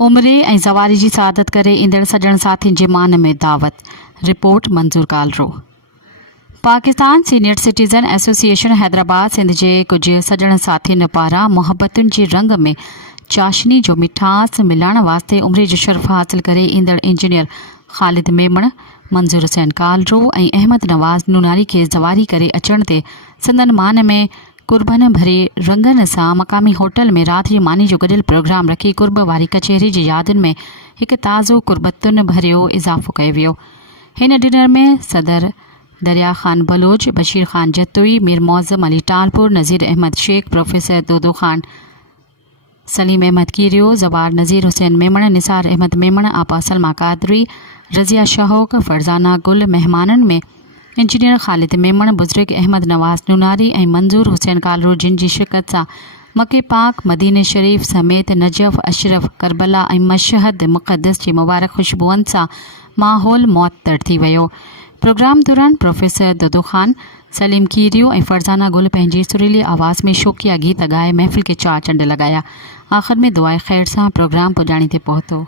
उमिरि ऐं ज़वारी जी सआदत करे ईंदड़ सॼण साथियुनि जे मान में दावत। रिपोर्ट मंज़ूर कालरो। Pakistan senior citizen association Hyderabad Sindh जे कुझु सॼण साथियुनि पारां मोहब्बतुनि जे रंग में चाशनी जो मिठास मिलाइण वास्ते उमिरि जो शर्फ़ हासिल करे ईंदड़ इंजीनियर ख़ालिद मेमण, मंज़ूर हुसैन कालरो ऐं अहमद नवाज़ नूनारी खे ज़वारी करे अचण ते संदन मान में कुर्बन भरे रंगनि सां मक़ामी होटल में राति जी मानी जो गॾियल प्रोग्राम रखी कुर्ब वारी कचहरी जी यादुनि में हिकु ताज़ो कुर्बतुनि भरियो इज़ाफ़ो कयो वियो। हिन डिनर में सदर दरिया ख़ान बलोच, बशीर ख़ान जतोई, मीर मौज़म अली टालपुर, नज़ीर अहमद शेख, प्रोफेसर दोदो ख़ान, सलीम अहमद कीरियो, ज़वार नज़ीर हुसैन मेमण, निसार अहमद मेमण, आपा सलमा कादरी, रज़िया शाहोक, फरज़ाना गुल मेहमाननि में इंजीनियर ख़ालिद मेमण, बुज़ुर्ग अहमद नवाज़ नूनारी ऐं मंज़ूर हुसैन कालरो जिन जी शिरकत सां मके पाक, मदीने शरीफ़ समेत नजफ़, अशरफ, करबला ऐं मशहद मुक़दस जी मुबारक खुशबुअनि सां माहौल मुअत्तर थी वियो। प्रोग्राम दौरान प्रोफेसर दोदो ख़ान, सलीम कीरियो ऐं फरज़ाना गुल पंहिंजी सुरीली आवाज़ में शौक़िया गीत ॻाए महफ़िल खे चार चंड लॻाया। आख़िर में दुआए ख़ैर सां प्रोग्राम पुॼाणी ते पहुतो।